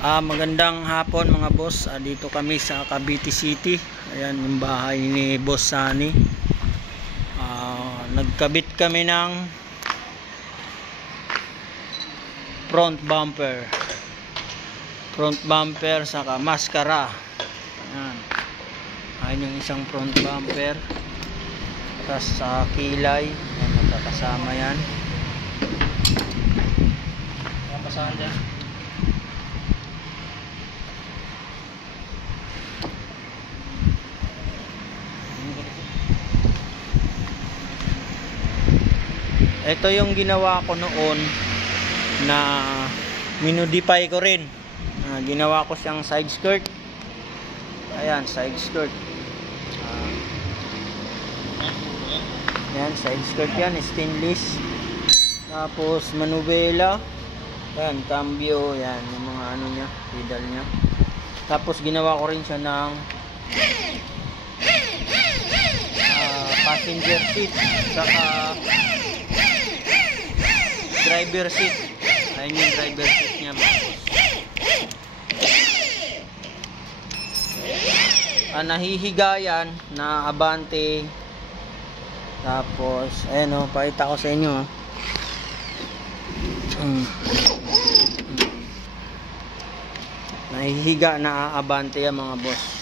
Magandang hapon mga boss. Dito kami sa Cavite City. Ayan yung bahay ni Boss Sunny. Nagkabit kami ng front bumper saka maskara. Ayan. Ayan yung isang front bumper. Tapos sa kilay, ayan, magkakasama yan. Ayan, pasahan dyan. Ito yung ginawa ko noon na minodify ko rin. Ginawa ko siyang side skirt. Ayan, side skirt. Ayan, side skirt yan, stainless. Tapos manubela. Ayan, cambio, yan, yung mga ano niya, pedal niya. Tapos ginawa ko rin siya ng passenger seat saka driver seat. Ayun yung driver seat niya mga boss. Nahihiga yan na Abante. Tapos ayan o, pakita ko sa inyo o. Nahihiga na Abante yan mga boss.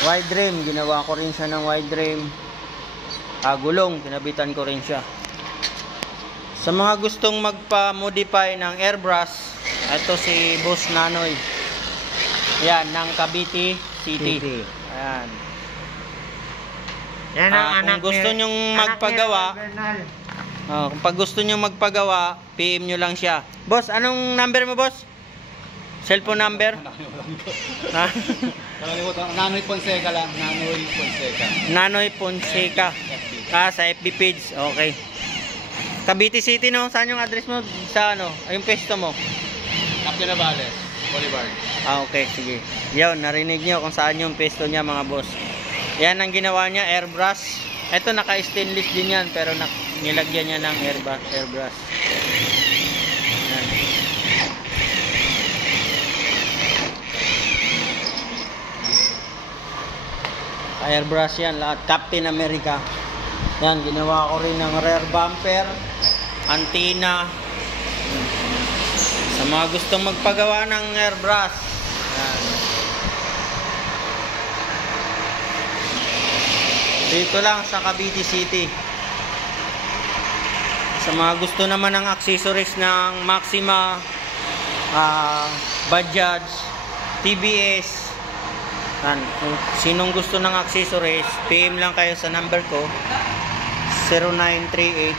Wide rim, ginawa ko rin siya ng wide rim. Gulong, kinabitan ko rin siya. Sa mga gustong magpa-modify ng airbrush, ito si Boss Nanoy. Yan, ng Cavite City. Ayan. Yan ang anak kung gusto nyong magpagawa, kung pag gusto nyong magpagawa, PM nyo lang siya. Boss, anong number mo, boss? Cellphone number? Ha? Nanoy Fonseca lang. Nanoy Fonseca. Nanoy Fonseca. Sa FB page. Okay. Cavite City, no? Saan yung address mo? Sa ano? Yung pwesto mo? Captain Navales, Boulevard. Okay. Sige. Yun, narinig nyo kung saan yung pwesto niya mga boss. Yan ang ginawa niya, airbrush. Ito, naka-stainless din yan. Pero nilagyan niya ng airbrush. Yan. Airbrush yan lahat. Captain America. Yan, ginawa ko rin ng rear bumper, antenna. Sa mga gustong magpagawa ng airbrush, yan. Dito lang sa Cavite City. Sa mga gusto naman ng accessories ng Maxima, Bajaj, TBS, kung sinong gusto ng accessories, PM lang kayo sa number ko 0938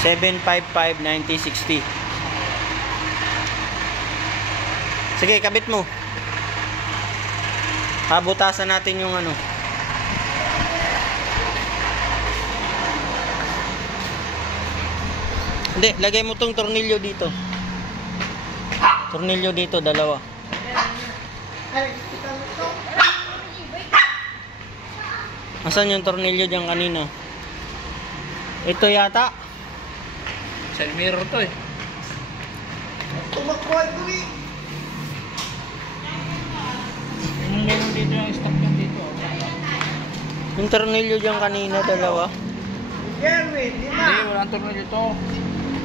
755 9060. Sige, kabit mo. Butasan natin yung ano. Hindi, lagay mo tong tornilyo dito. Tornilyo dito, dalawa. Asan yung tornilyo dyan kanina? Ito yata. Sa mirror to eh. Tumakbuhay ko eh. Meron dito yung stock yan dito. Yung tornilyo dyan kanina, dalawa. Kerwin, Hindi, lima. walang tornilyo dito.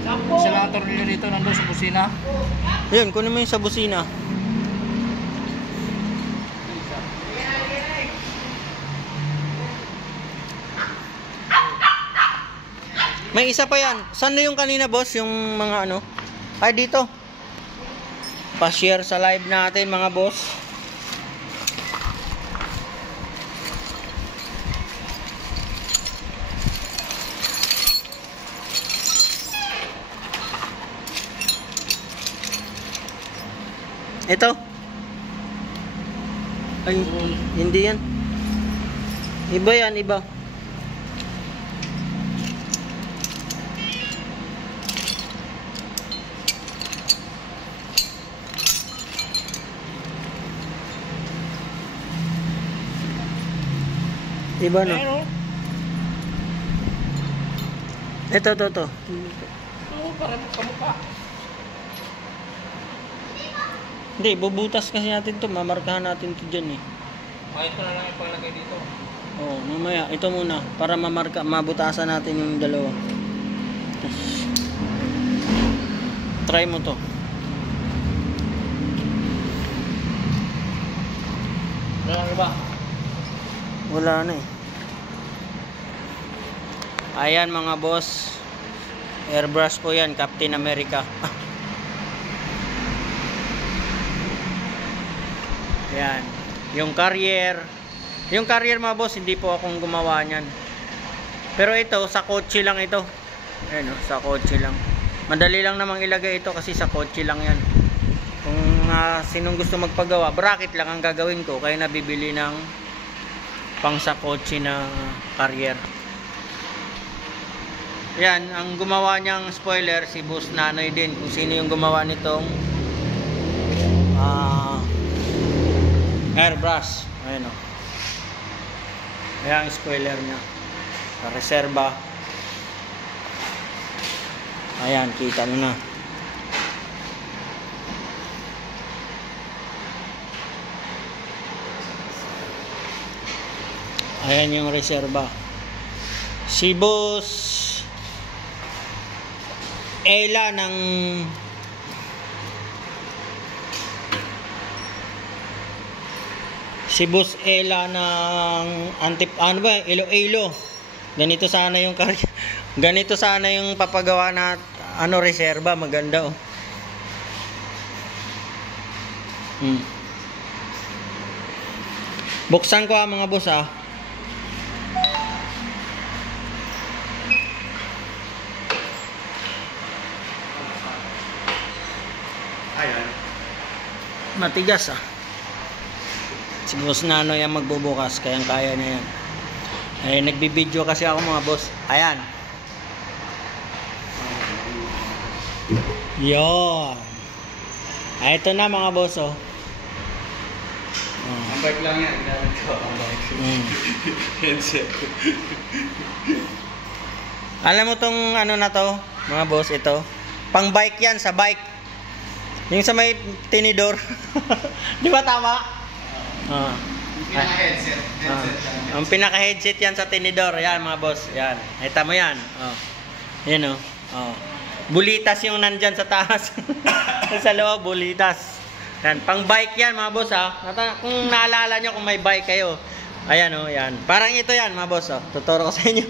Sampo. Isa lang ang tornilyo dito nandun sa busina. Yun, kunin mo yung sa busina. May isa pa yan. Saan na yung kanina, boss? Yung mga ano? Ay, dito. Pa-share sa live natin, mga boss. Ito. Ay, hindi yan. Iba yan, iba. Iba no? Ito. Ito, parang kamukha. Hindi, bubutas kasi natin to. Mamarkahan natin to dyan eh. Ito na lang yung palagay dito. Oo, mamaya. Ito muna. Para mabutasan natin yung dalawa. Try mo to. Wala na ba? Wala na eh. Ayan mga boss. Airbrush po yan. Captain America. Ayan. Yung carrier. Yung carrier mga boss, hindi po akong gumawa niyan. Pero ito, sa kotse lang ito. Ayan o, sa kotse lang. Madali lang namang ilagay ito kasi sa kotse lang yan. Kung sinong gusto magpagawa, bracket lang ang gagawin ko. Kaya nabibili ng pang sa kotse na carrier. Yan, ang gumawa niyang spoiler, si Boss Nanoy din. Kung sino yung gumawa nitong airbrush. Ayan o. Ayan ang spoiler niya. Sa reserva. Ayan, kita mo na. Ayan yung reserva. Si Boss Ella ng ano ba, Iloilo. Ganito sana yung ganito sana yung papagawa na reserva, maganda oh. Buksan ko mga boss ah. Ayan. Matigas ah. Si Boss Nanoy ang magbubukas, kayang kaya niya yan. Ay, nagbibideo kasi ako mga boss. Ayan. Yon. Ay, ito na mga boss oh. Ang bike lang yan. Ginamit ko ang bike. Headset. Alam mo tong na to, mga boss, ito. Pang bike yan, sa bike. Yung sa may tinidor. Di ba tama? Pinaka-headset. Ang pinaka-headset yan sa tinidor. Yan mga boss. Yan. Kita mo yan. Yan o. Bulitas yung nandyan sa taas. Sa loob, bulitas. Yan. Pang bike yan mga boss ha. Kung naalala nyo kung may bike kayo. Ayan o. Yan. Parang ito yan mga boss. Tuturo ko sa inyo.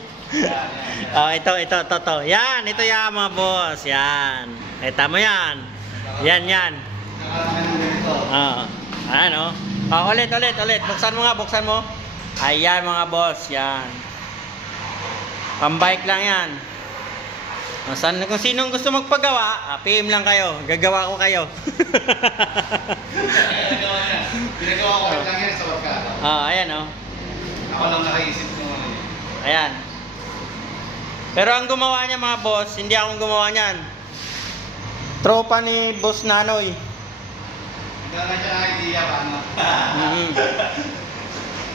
Ito. Yan. Ito yan mga boss. Yan. Kita mo yan. Yan. Ano? Ulit. Buksan mo nga, buksan mo. Ayan mga boss, yan. Pambike lang yan. Kung sinong gusto magpagawa, PM lang kayo. Gagawa ko kayo. Pinagawa ko lang yan sa barkada. Ayan oh. Ako lang nakaisip ko. Ayan. Pero ang gumawa niya mga boss, hindi akong gumawa niyan. Tropa ni Boss Nanoy. Hindi na siya idea paano.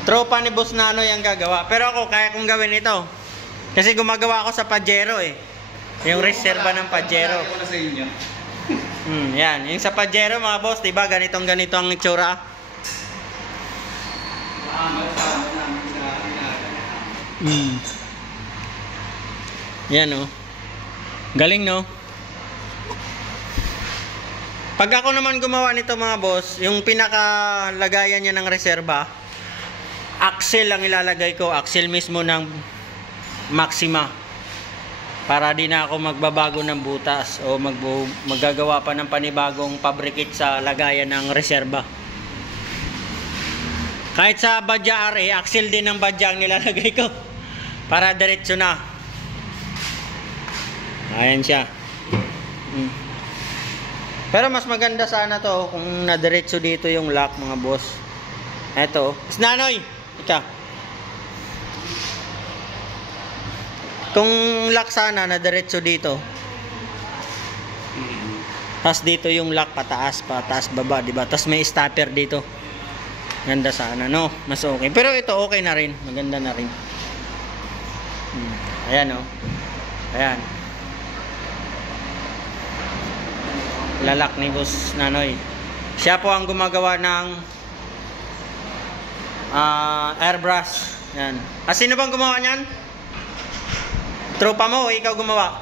Tropa ni Boss Nanoy ang gagawa. Pero ako, kaya kong gawin ito. Kasi gumagawa ako sa Pajero eh. Yung reserva ng Pajero. Ako na sa inyo. Yan. Yung sa Pajero mga boss, diba? Ganito ang itsura. Yan oh. Galing no? Pag ako naman gumawa nito mga boss, yung pinakalagayan niya ng reserva, axle lang ilalagay ko, axle mismo ng Maxima. Para di na ako magbabago ng butas o maggagawa pa ng panibagong fabricate sa lagayan ng reserva. Kahit sa Badja RA, axle din ng Badja ang nilalagay ko. Para diretso na. Ayan siya. Pero mas maganda sana to kung nadiretso dito yung lock mga boss. Eto. Nanoy! Ika. Kung lock sana nadiretso dito. Tapos dito yung lock pataas baba, diba? Tapos may stopper dito. Ganda sana, no? Mas okay. Pero ito okay na rin. Maganda na rin. Ayan, no? Ayan. Lalak ni Boss Nanoy. Siya po ang gumagawa ng airbrush. Yan. Sino bang gumawa niyan? Tropa mo o ikaw gumawa?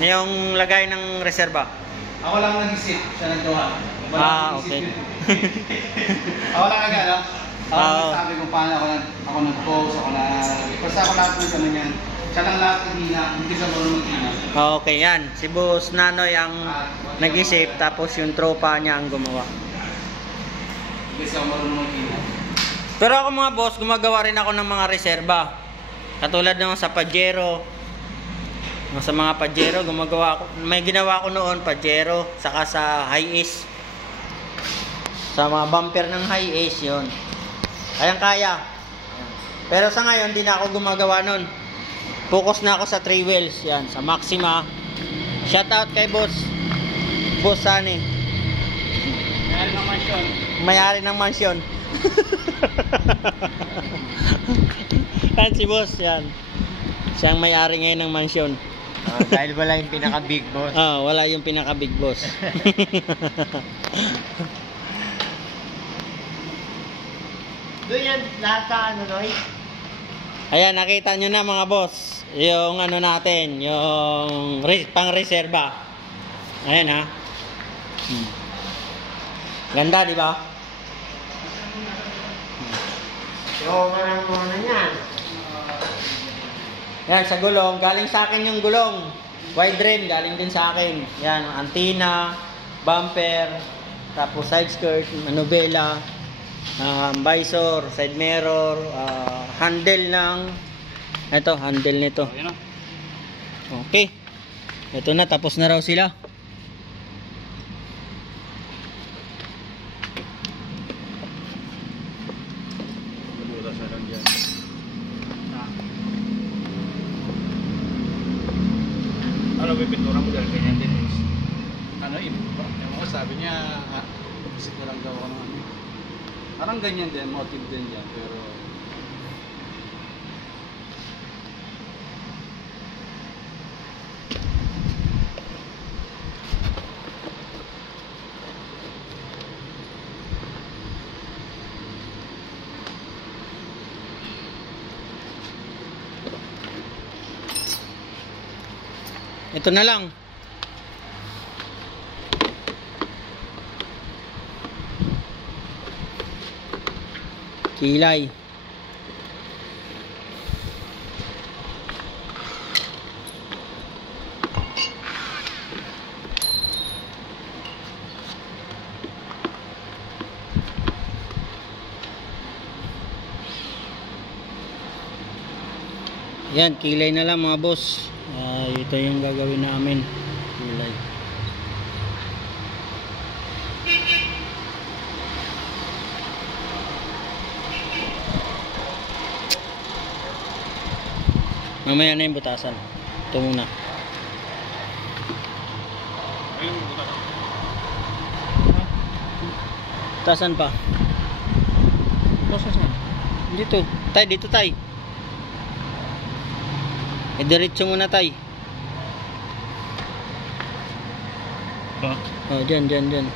Yung lagay ng reserba. Ako lang nag-isip, siya naggawa. Okay. Ako lang nag-ano? Ako Oo. sabi kung paano ako nag-post, basta ako lahat ng gano'n yan. Siya lang lahat hindi sa marunong mag-ina. Okay, yan. Si Boss Nanoy ang nag-isip, tapos yung tropa niya ang gumawa. Hindi sa marunong mag-ina. Pero ako mga boss, gumagawa rin ako ng mga reserba. Katulad ng sa Pajero. Sa mga Pajero, gumagawa ako. May ginawa ko noon, Pajero, saka sa high ace. Sa mga bumper ng high ace, yun. Kayang-kaya. Pero sa ngayon, di na ako gumagawa nun. Focus na ako sa 3 wheels. Yan, sa Maxima. Shout out kay Boss Sunny. Mayroon ng mansyon. May-ari ng mansyon. Yan si Boss, yan. Siyang may-ari ngayon ng mansyon. Dahil wala yung pinaka-big boss. Wala yung pinaka-big boss. Doon yan, lahat sa ano, Noy? Ayan, nakita nyo na mga boss. Yung ano natin, yung pang-reserba. Ayan ha. Ganda, di ba? Oo, marang muna yan. Yan, sa gulong. Galing sa akin yung gulong. Wide rim, galing din sa akin. Yan, antenna, bumper, tapos side skirt, manubela, visor, side mirror, handle ng handle nito. Okay. Ito na, tapos na raw sila. Ano ba pintura mo dahil ganyan din is? Ano yung sabi niya, isip ko lang daw ako ng ano. Parang ganyan din, motive din yan, pero Ito na lang. Kilay. Yan, kilay na lang mga boss. Ito yung gagawin namin. Kilay. Mamaya na yung butasan. Ito muna. Butasan pa. process mo. Dito. Tay, dito tay. Diretso muna tay. Dyan. Ayan.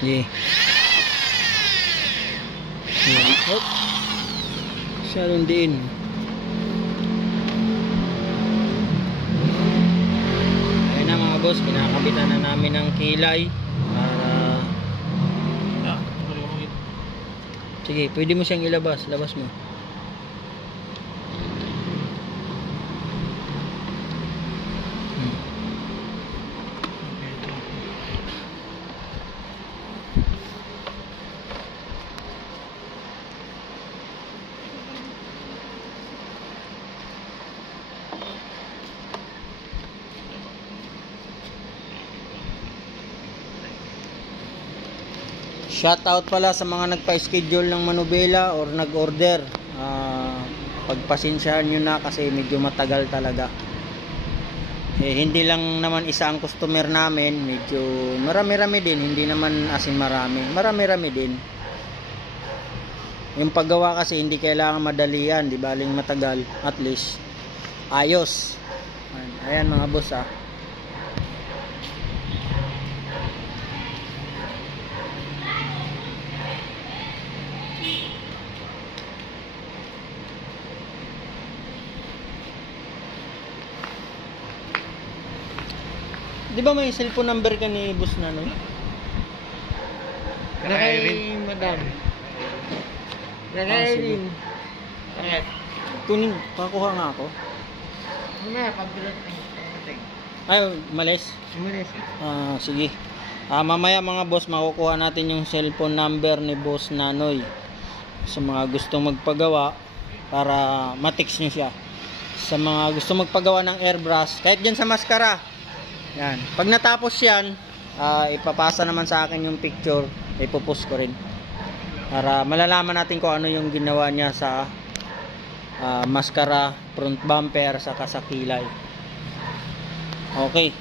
Ye. Hop. Masyadong diin. Ayun na mga boss, pinakabitan na namin ng kilay para sige, pwede mo siyang ilabas. Labas mo. Shoutout pala sa mga nagpa-schedule ng manubela or nag-order. Pagpasensyahan nyo na kasi medyo matagal talaga. Hindi lang naman isa ang customer namin, medyo marami-rami din, hindi naman as in marami din. Yung paggawa kasi hindi kailangan madalian, di baling matagal, at least ayos. Ayan mga boss ah. Di ba may cellphone number ka ni boss na no? Kay madam. sige. Bakit? Kunin, pakuha nga ako. Mamaya, pagbilot. Ay, malis. Umilis. Sige. Mamaya mga boss, makukuha natin yung cellphone number ni Boss Nanoy. Sa mga gustong magpagawa, para ma-text nyo siya. Sa mga gustong magpagawa ng airbrush, kahit dyan sa maskara. Yan. Pag natapos yan, ipapasa naman sa akin yung picture, ipopost ko rin. Para malalaman natin kung ano yung ginawa niya sa maskara, front bumper, saka sa kilay. Okay.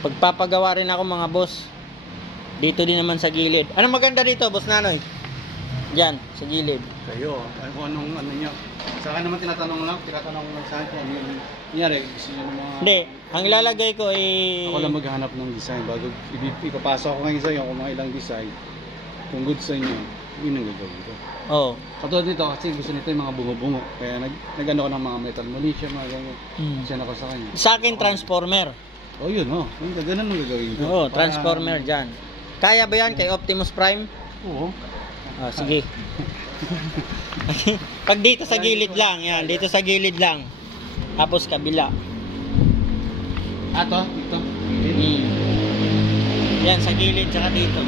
Pagpapagawa rin ako mga boss. Dito din naman sa gilid. Ano maganda dito, Boss Nanoy? Diyan, sa gilid. Kayo, kung anong ano nyo. Sa akin naman tinatanong lang sa akin. Nangyari, gusto nyo ng mga... Hindi, ang ilalagay ko ay... Ako lang maghahanap ng design bago ipapasok ko ngayon sa iyo kung mga ilang design. Kung good sa inyo, yun ang gagawin ko. Oo. Katulad nito kasi gusto nito yung mga bungo-bungo. Kaya nag-ano ko ng mga metal malaysia, mga ganyan. Siya ako sa kanya. Sa akin, transformer. Oh, yun oh. Ganun ang gagawin ko. Oo, transformer dyan. Kaya ba yan kay Optimus Prime? Oo. Sige. Pag dito sa gilid lang, yan. Dito sa gilid lang. Tapos kabila. Ato, dito. Yan, sa gilid, tsaka dito.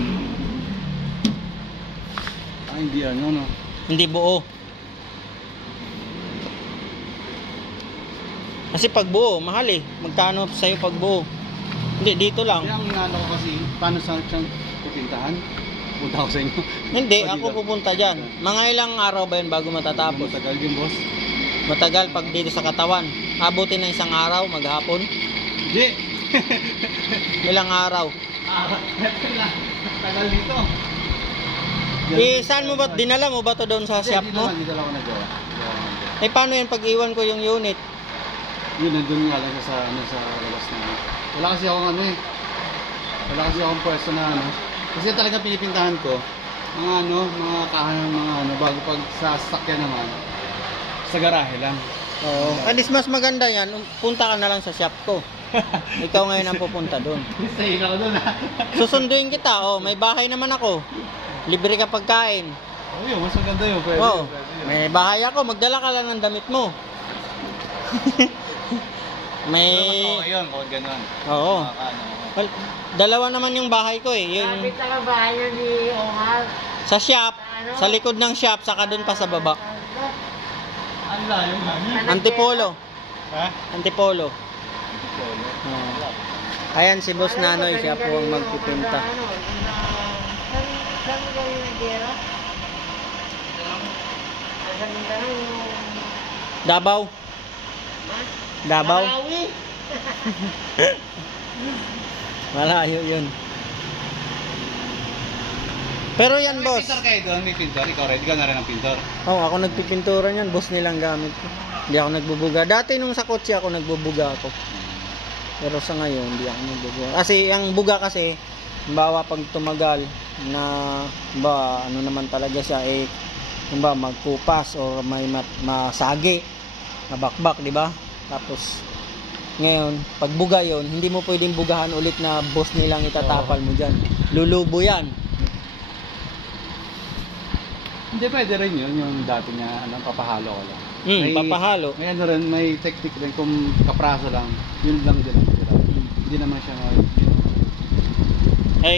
Hindi ano, no. Hindi buo. Kasi pag buo, mahal eh. Magkano sa'yo pag buo? Hindi, dito lang. Kaya ang ano ko kasi, paano sa siyang pipintahan? Punta ako sa inyo. Hindi, ako pupunta dyan. Mga ilang araw ba yun bago matatapos? Matagal yung boss. Matagal pag dito sa katawan. Abutin ng isang araw, maghapon. Hindi. Ilang araw. Tagal dito. Saan mo ba, dinala mo ba to doon sa shop mo? Hindi dala ko nagawa. Paano yan pag iwan ko yung unit? Yun, nandun nga lang sa labas na. Wala kasi akong ano eh. Wala kasi akong pwesto na ano. Kasi talaga pinipintahan ko, mga kahan, mga ano, bago pag sa sasakyan naman, sa garahe lang. Oo. At least mas maganda yan, punta ka na lang sa shop ko. Ikaw ngayon ang pupunta doon. Stay na ako doon ha. Susunduin kita, may bahay naman ako. Libre ka pagkain. Oh, yun, mas maganda yun. Pwede, Oo. pwede yun. May bahay ako, magdala ka lang ng damit mo. May... Pero mas okay yun, kung gano'n. Oo. Ano, Well, dalawa naman yung bahay ko eh. Yung Kapit na bahay niya ni Omar. sa shop, sa likod ng shop, saka doon pa sa baba. ang layo nga yun. Antipolo. Ha? Antipolo. Ayan si Boss Nanoy, siya po ang magpipinta. Saan ba yung nagdira? Davao. Davao. Malawi. Malayo yun. Pero yan, May boss. pintor kayo doon, may pintor. Ikaw rin, ikaw na rin ang pintor. Ako nagpipintura niyan, boss nilang gamit ko. Hindi ako nagbubuga. Dati nung sa kotse ako nagbubuga ako. Pero sa ngayon, hindi ako nagbubuga. Kasi ang buga kasi, bawa pag tumagal na ano naman talaga siya magkupas o may masagi, mabakbak, di ba? Tapos ngayon, pag buga yon, hindi mo pwedeng bugahan ulit na boss nilang itatapal mo diyan. Lulubo yan. Hindi, pwede rin yun, yung dati niya, papahalo ko lang. Papahalo. May ano rin, may technique rin, kung kapraso lang, yun lang din ang tira. Hindi naman siya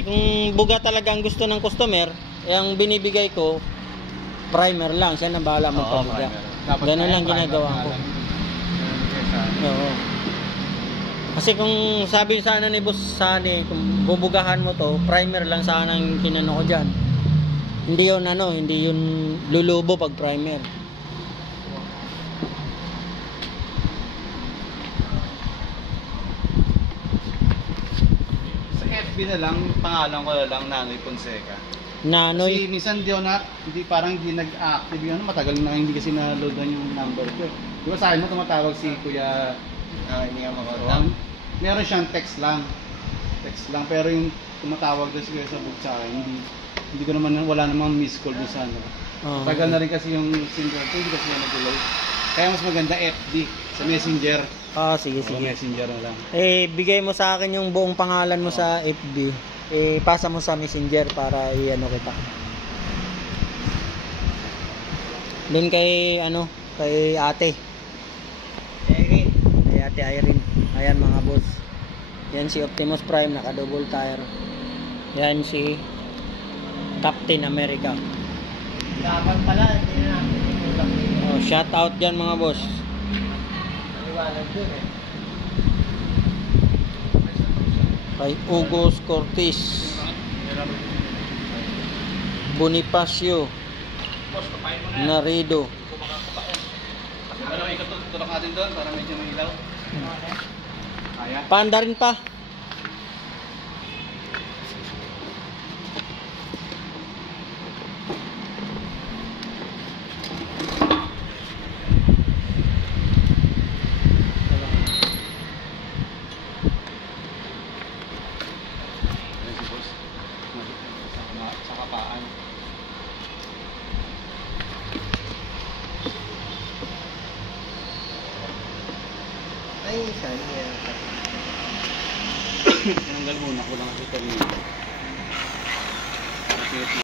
Kung buga talaga ang gusto ng customer, ang binibigay ko, primer lang. Siya nang bahala magpabuga. Ganun lang ginagawa ko. Oo. Kasi kung sabi sana ni Boss Sani, kung bubugahan mo to, primer lang sana ang kinano ko dyan. Hindi yun hindi yun lulubo pag primer. Sakit. FB na lang, pangalan ko na lang, Nanoy Fonseca. Nanoy. Kasi minsan parang hindi nag-active yun. Matagal na hindi kasi na-loadan yung number ko. Di ba sa akin mo tumatawag si Kuya, Hindi nga makontak. meron siyang text lang. Text lang, pero yung tumatawag doon si Kuya sa book sa akin, hindi ko naman, wala namang miss call doon sa ano. Tagal na rin kasi yung Messenger ko, hindi kasi yan nag-load. Kaya mas maganda FB sa Messenger. Sige, Oo, sige. Messenger na lang. Bigay mo sa akin yung buong pangalan mo sa FB. Pasa mo sa Messenger para i-ano kita. Doon kay kay ate. Kay ate Irene. Ayan mga boss. Yan si Optimus Prime, naka double tire. Yan si Captain America. Dapat pala, hindi na natin tutulak dito. Shout out dyan mga boss. Maliwanag dun eh. Kay Ugos Cortez, Bonifacio, Naredo. Ano, ikatulak natin doon para medyo may ilaw. Kaya? Panda rin pa. Ayan si boss. Sa kapaan. Ay, sayang. Tinanggal muna ko lang kasi kanina.